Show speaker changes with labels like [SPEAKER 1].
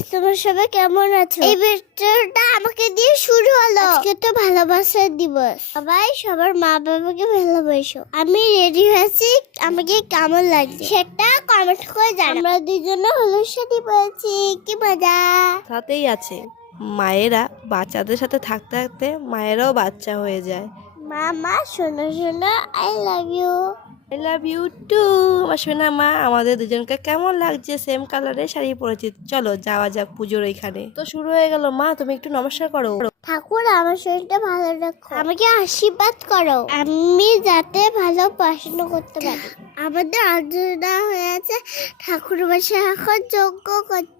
[SPEAKER 1] তোমার সবাই কেমন আছো? এই ভিডিওটা আমাকে দিয়ে শুরু হলো। আজকে তো ভালোবাসার দিবস, সবাই সবার মা বাবাকে ভালোবাসো। আমি রেডি হয়েছি, আমাকে কেমন লাগছে সেটা কমেন্ট করে জানাও। আমরা দুজনে হলুদ শাড়ি পরেছি, কি মজা।
[SPEAKER 2] সাথেই আছে মায়েরা বাচ্চাদের সাথে থাকতে থাকতে মায়েরাও বাচ্চা হয়ে যায়।
[SPEAKER 1] মামা শোনো শোনো, I love you.
[SPEAKER 2] I love you too. আমার সোনা মা, আমাদের দুজনকে কেমন লাগছে সেম কালারের শাড়ি পরেছি। চলো যাওয়া যাক পুজোর ওইখানে। তো শুরু হয়ে গেল, মা তুমি একটু নমস্কার করো।
[SPEAKER 1] ঠাকুর আমার শরীরটা ভালো রাখো, আমাকে আশীর্বাদ করো, আমি যাতে ভালো পড়াশোনা করতে পারি। আমাদের আর্জনা হয়ে আছে, ঠাকুর বসে এখন যজ্ঞ করতে